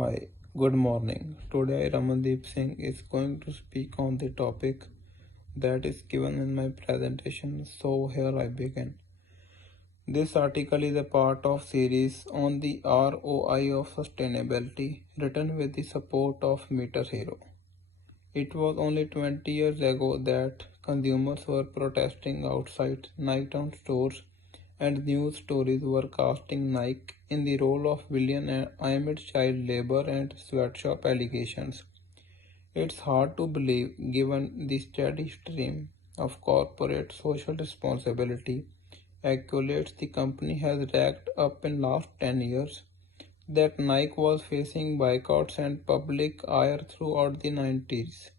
Hi, good morning. Today Ramandeep Singh is going to speak on the topic that is given in my presentation. So here I begin. This article is a part of series on the ROI of sustainability written with the support of Meter Hero. It was only 20 years ago that consumers were protesting outside Nike stores and news stories were casting Nike in the role of villain amid child labor and sweatshop allegations. It's hard to believe, given the steady stream of corporate social responsibility accolades the company has racked up in last 10 years, that Nike was facing boycotts and public ire throughout the 90s.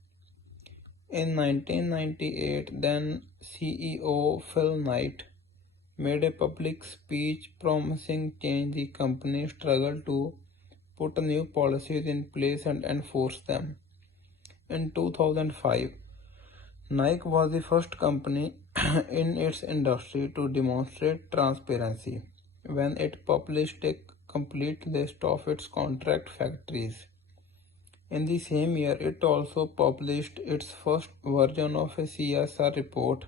In 1998, then CEO Phil Knight made a public speech promising change. The company struggled to put new policies in place and enforce them. In 2005, Nike was the first company in its industry to demonstrate transparency when it published a complete list of its contract factories. In the same year, it also published its first version of a CSR report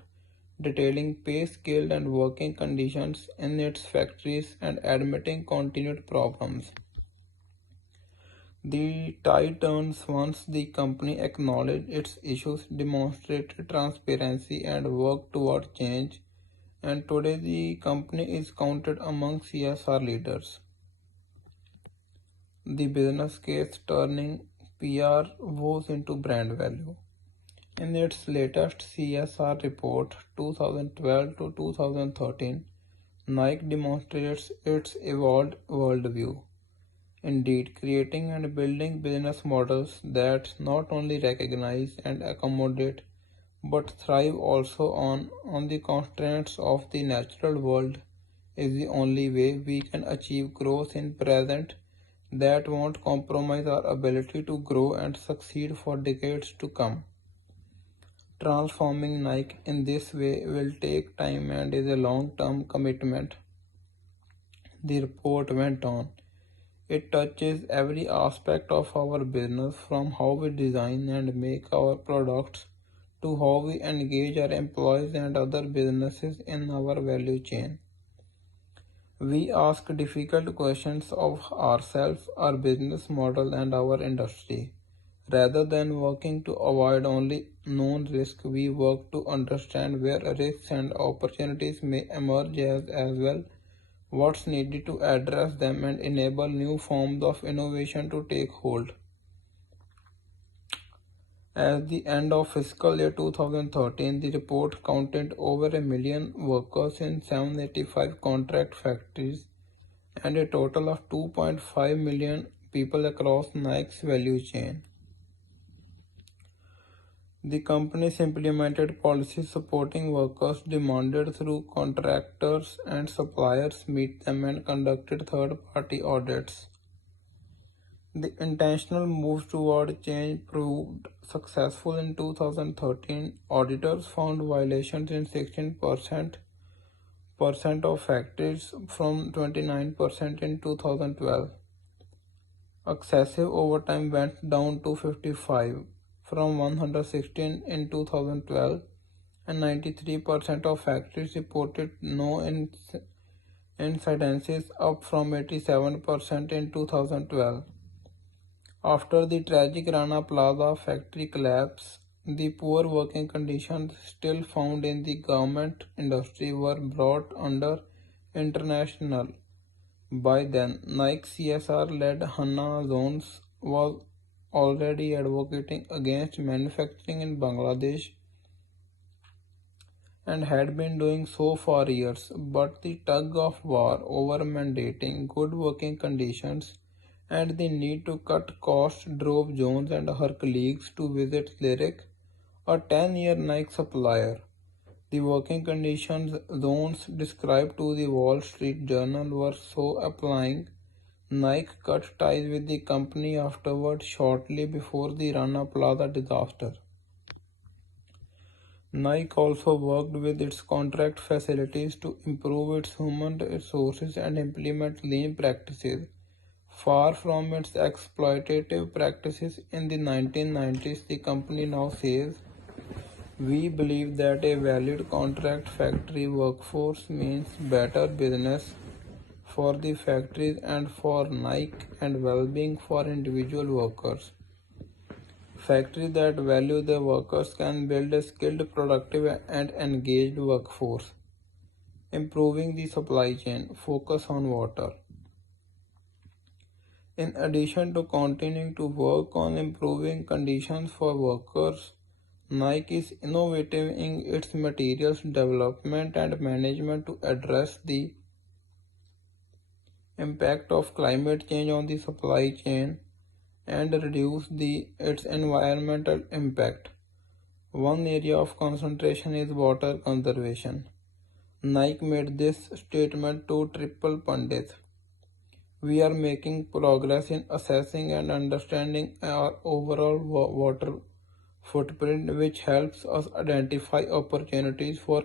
detailing pay scale and working conditions in its factories and admitting continued problems. The tide turns once the company acknowledged its issues, demonstrated transparency, and worked toward change, and today the company is counted among CSR leaders. The business case turning PR woes into brand value. In its latest CSR report 2012 to 2013, Nike demonstrates its evolved worldview. Indeed, creating and building business models that not only recognize and accommodate but thrive also on the constraints of the natural world is the only way we can achieve growth in present that won't compromise our ability to grow and succeed for decades to come. Transforming Nike in this way will take time and is a long-term commitment. The report went on. It touches every aspect of our business, from how we design and make our products to how we engage our employees and other businesses in our value chain. We ask difficult questions of ourselves, our business model, and our industry. Rather than working to avoid only known risks, we work to understand where risks and opportunities may emerge as well, what's needed to address them, and enable new forms of innovation to take hold. At the end of fiscal year 2013, the report counted over a million workers in 785 contract factories and a total of 2.5 million people across Nike's value chain. The companies implemented policies supporting workers, demanded through contractors and suppliers meet them, and conducted third-party audits. The intentional moves toward change proved successful. In 2013, auditors found violations in 16% of factories from 29% in 2012. Excessive overtime went down to 55 from 116 in 2012, and 93% of factories reported no incidences, up from 87% in 2012. After the tragic Rana Plaza factory collapse, the poor working conditions still found in the garment industry were brought under international. By then, Nike CSR-led Hannah Jones was already advocating against manufacturing in Bangladesh and had been doing so for years, but the tug of war over mandating good working conditions and the need to cut costs drove Jones and her colleagues to visit Lyric, a 10-year Nike supplier. The working conditions Jones described to the Wall Street Journal were so appalling, Nike cut ties with the company afterward, shortly before the Rana Plaza disaster. Nike also worked with its contract facilities to improve its human resources and implement lean practices. Far from its exploitative practices in the 1990s, the company now says, "We believe that a valid contract factory workforce means better business for the factories and for Nike and well-being for individual workers. Factories that value their workers can build a skilled, productive, and engaged workforce. Improving the supply chain, focus on water." In addition to continuing to work on improving conditions for workers, Nike is innovating in its materials development and management to address the impact of climate change on the supply chain and reduce its environmental impact. One area of concentration is water conservation. Nike made this statement to Triple Pundit. "We are making progress in assessing and understanding our overall water footprint, which helps us identify opportunities for